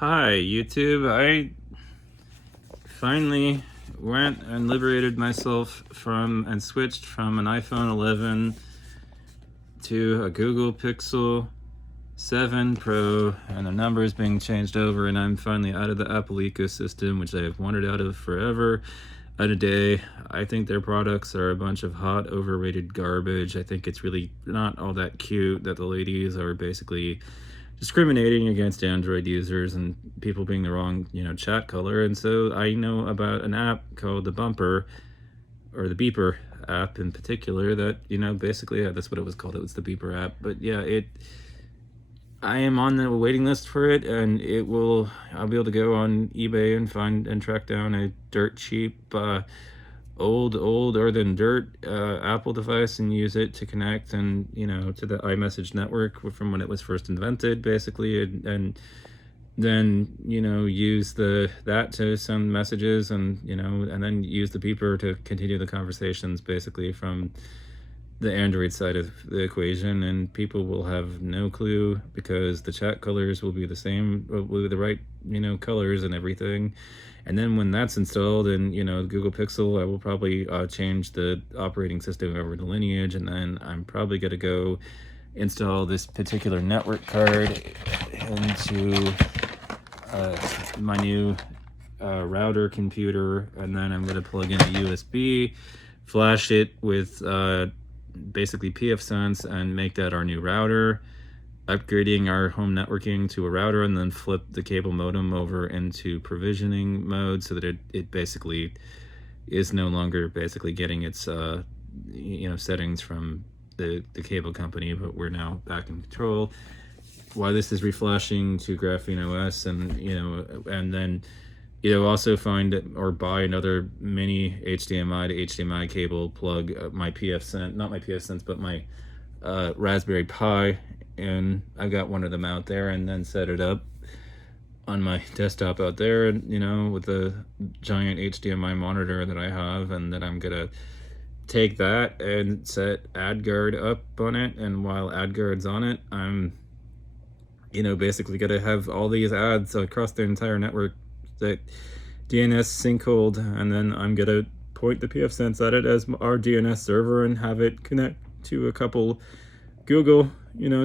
Hi, YouTube. I finally went and liberated myself from and switched from an iPhone 11 to a Google Pixel 7 Pro, and the numbers being changed over, and I'm finally out of the Apple ecosystem, which I have wandered out of forever and a day. I think their products are a bunch of hot, overrated garbage. I think it's really not all that cute that the ladies are basically discriminating against Android users and people being the wrong, chat color. And so I know about an app called the Bumper, or the Beeper app in particular, that, basically, yeah, that's what it was called. It was the Beeper app. But yeah, I am on the waiting list for it, and I'll be able to go on eBay and find and track down a dirt cheap, older than dirt Apple device and use it to connect and to the iMessage network from when it was first invented, basically, and then use that to send messages, and and then use the beeper to continue the conversations, basically, from the Android side of the equation. And people will have no clue because the chat colors will be the same, will be the right colors and everything. And then when that's installed in Google Pixel, I will probably change the operating system over to Lineage, and then I'm probably going to go install this particular network card into my new router computer, and then I'm going to plug in a USB, flash it with basically pfSense, and make that our new router, upgrading our home networking to a router, and then flip the cable modem over into provisioning mode so that it basically is no longer basically getting its settings from the cable company, but we're now back in control while this is reflashing to Graphene OS. And and then also find or buy another mini HDMI to HDMI cable, plug my pfSense, not my pfSense, but my Raspberry Pi, and I've got one of them out there, and then set it up on my desktop out there, and with the giant HDMI monitor that I have. And then I'm gonna take that and set AdGuard up on it, and while AdGuard's on it, I'm basically gonna have all these ads across the entire network that DNS sinkholed, and then I'm gonna point the pfSense at it as our DNS server and have it connect to a couple Google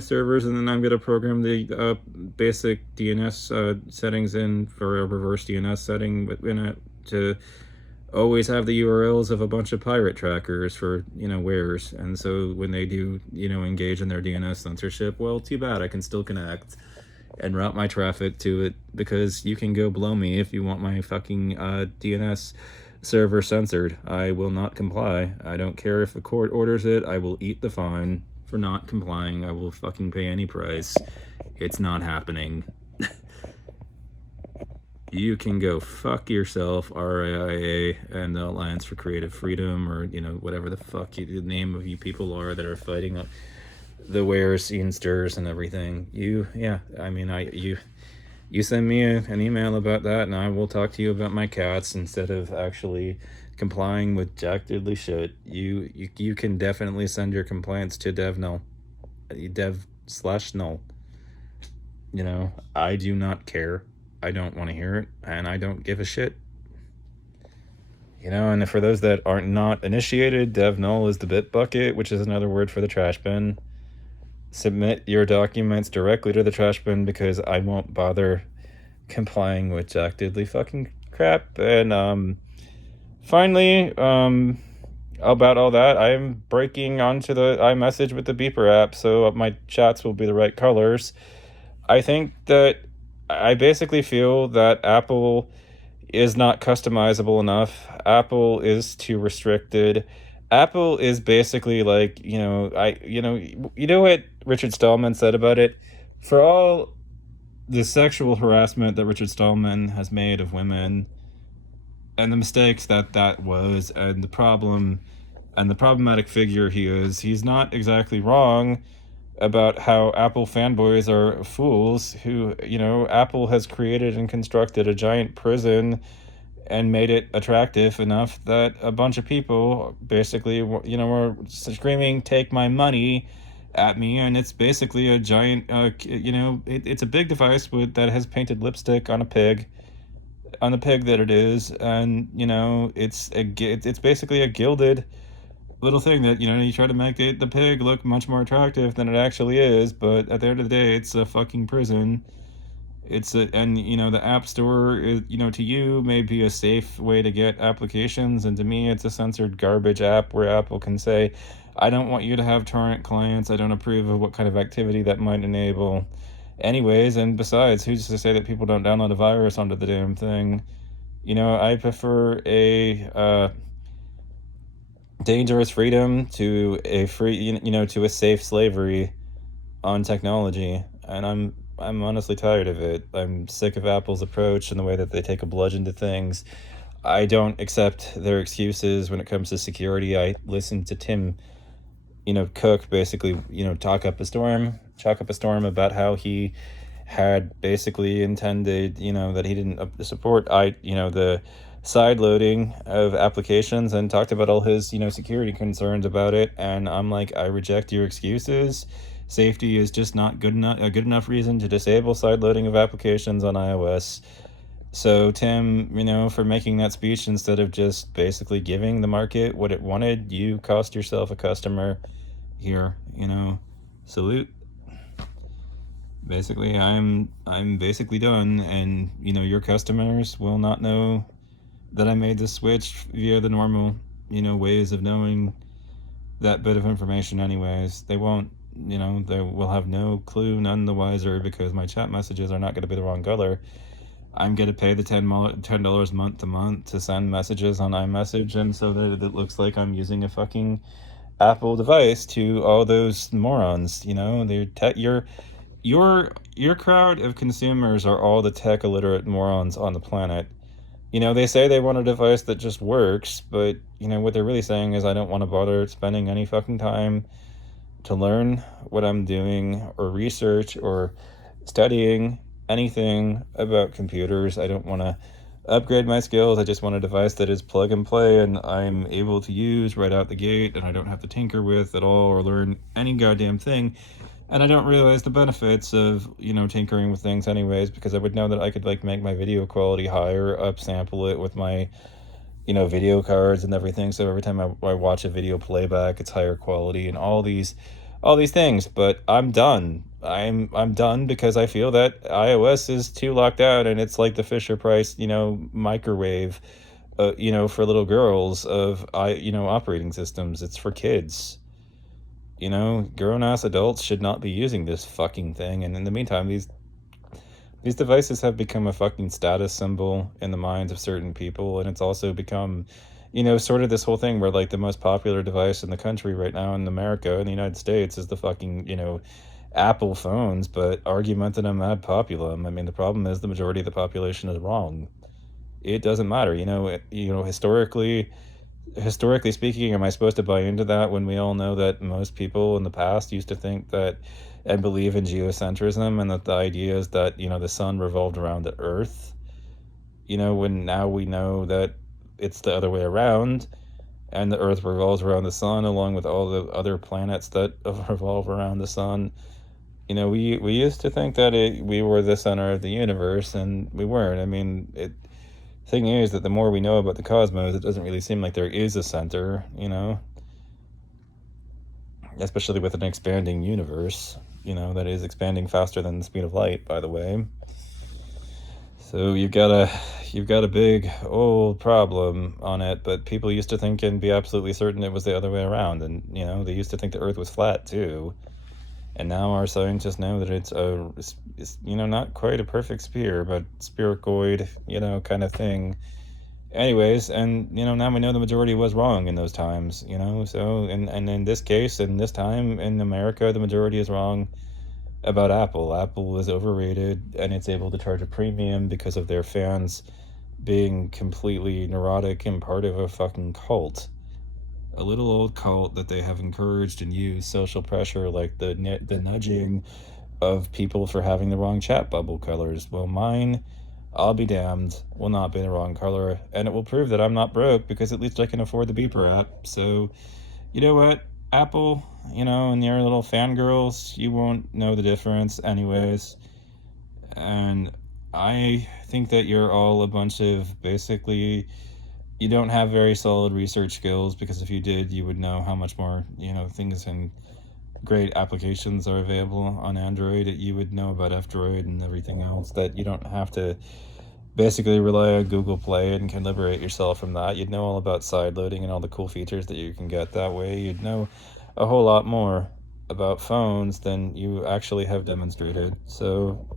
servers, and then I'm gonna program the basic DNS settings in for a reverse DNS setting in it to always have the URLs of a bunch of pirate trackers for wares. And so when they do engage in their DNS censorship, well, too bad, I can still connect and route my traffic to it, because you can go blow me if you want my fucking DNS server censored. I will not comply. I don't care if the court orders it. I will eat the fine for not complying. I will fucking pay any price. It's not happening. You can go fuck yourself, RIAA and the Alliance for Creative Freedom, or whatever the fuck the name of you people are that are fighting the wares, scenesters, and everything. You send me an email about that, and I will talk to you about my cats instead of actually complying with jack diddly shit. You can definitely send your complaints to dev/null. I do not care. I don't want to hear it, and I don't give a shit. And for those that are not initiated, dev/null is the bit bucket, which is another word for the trash bin. Submit your documents directly to the trash bin, because I won't bother complying with jack diddly fucking crap. And finally, about all that, I'm breaking onto the iMessage with the Beeper app, so my chats will be the right colors. I think that I basically feel that Apple is not customizable enough. Apple is too restricted. Apple is basically like, what Richard Stallman said about it? For all the sexual harassment that Richard Stallman has made of women, and the mistakes that was, and the problem, and the problematic figure he is, he's not exactly wrong about how Apple fanboys are fools who, Apple has created and constructed a giant prison and made it attractive enough that a bunch of people basically, were screaming, "Take my money," at me, and it's basically a giant, it's a big device that has painted lipstick on a pig, on the pig that it is, and it's basically a gilded little thing that you try to make the pig look much more attractive than it actually is, but at the end of the day, it's a fucking prison. And the app store is, to you may be a safe way to get applications, and to me it's a censored garbage app where Apple can say, I don't want you to have torrent clients, I don't approve of what kind of activity that might enable anyways. And besides, who's to say that people don't download a virus onto the damn thing? I prefer a dangerous freedom to a free, to a safe slavery on technology, and I'm honestly tired of it. I'm sick of Apple's approach and the way that they take a bludgeon to things. I don't accept their excuses when it comes to security. I listened to Tim, Cook basically, chalk up a storm about how he had basically intended, that he didn't support the side loading of applications, and talked about all his, security concerns about it. And I'm like, I reject your excuses. Safety is just not a good enough reason to disable side loading of applications on iOS. So Tim, for making that speech instead of just basically giving the market what it wanted, you cost yourself a customer here, salute. Basically, I'm basically done, and your customers will not know that I made the switch via the normal, ways of knowing that bit of information anyways. They won't, they will have no clue, none the wiser, because my chat messages are not going to be the wrong color. I'm going to pay the $10 month to month to send messages on iMessage, and so that it looks like I'm using a fucking Apple device to all those morons. Your crowd of consumers are all the tech illiterate morons on the planet. They say they want a device that just works, but what they're really saying is, I don't want to bother spending any fucking time to learn what I'm doing or research or studying anything about computers. I don't want to upgrade my skills. I just want a device that is plug and play and I'm able to use right out the gate, and I don't have to tinker with at all or learn any goddamn thing. And I don't realize the benefits of, tinkering with things anyways, because I would know that I could make my video quality higher, upsample it with my, video cards and everything. So every time I watch a video playback, it's higher quality and all these things. But I'm done. I'm done because I feel that iOS is too locked out, and it's like the Fisher Price, microwave, for little girls of operating systems. It's for kids. Grown-ass adults should not be using this fucking thing. And in the meantime, these devices have become a fucking status symbol in the minds of certain people, and it's also become, sort of this whole thing where the most popular device in the country right now in America, in the United States, is the fucking, Apple phones, but argumentum ad populum. I mean, the problem is the majority of the population is wrong. It doesn't matter, historically speaking. Am I supposed to buy into that when we all know that most people in the past used to think that and believe in geocentrism, and that the idea is that the sun revolved around the earth, when now we know that it's the other way around, and the earth revolves around the sun along with all the other planets that revolve around the sun. We used to think that we were the center of the universe, and we weren't. I mean, thing is that the more we know about the cosmos, it doesn't really seem like there is a center, especially with an expanding universe, that is expanding faster than the speed of light, by the way. So you've got a big old problem on it, but people used to think and be absolutely certain it was the other way around, and they used to think the earth was flat too. And now our scientists know that it's not quite a perfect sphere, but spheroid, kind of thing. Anyways, and now we know the majority was wrong in those times, so and in this case, in this time in America, the majority is wrong about Apple. Apple is overrated, and it's able to charge a premium because of their fans being completely neurotic and part of a fucking cult. A little old cult that they have encouraged and used social pressure, like the nudging of people for having the wrong chat bubble colors. Well, mine, I'll be damned, will not be the wrong color, and it will prove that I'm not broke, because at least I can afford the beeper app. So, you know what? Apple, and your little fangirls, you won't know the difference anyways. And I think that you're all a bunch of basically, you don't have very solid research skills, because if you did, you would know how much more, things and great applications are available on Android. You would know about F-Droid and everything else, that you don't have to basically rely on Google Play and can liberate yourself from that. You'd know all about sideloading and all the cool features that you can get that way. You'd know a whole lot more about phones than you actually have demonstrated. So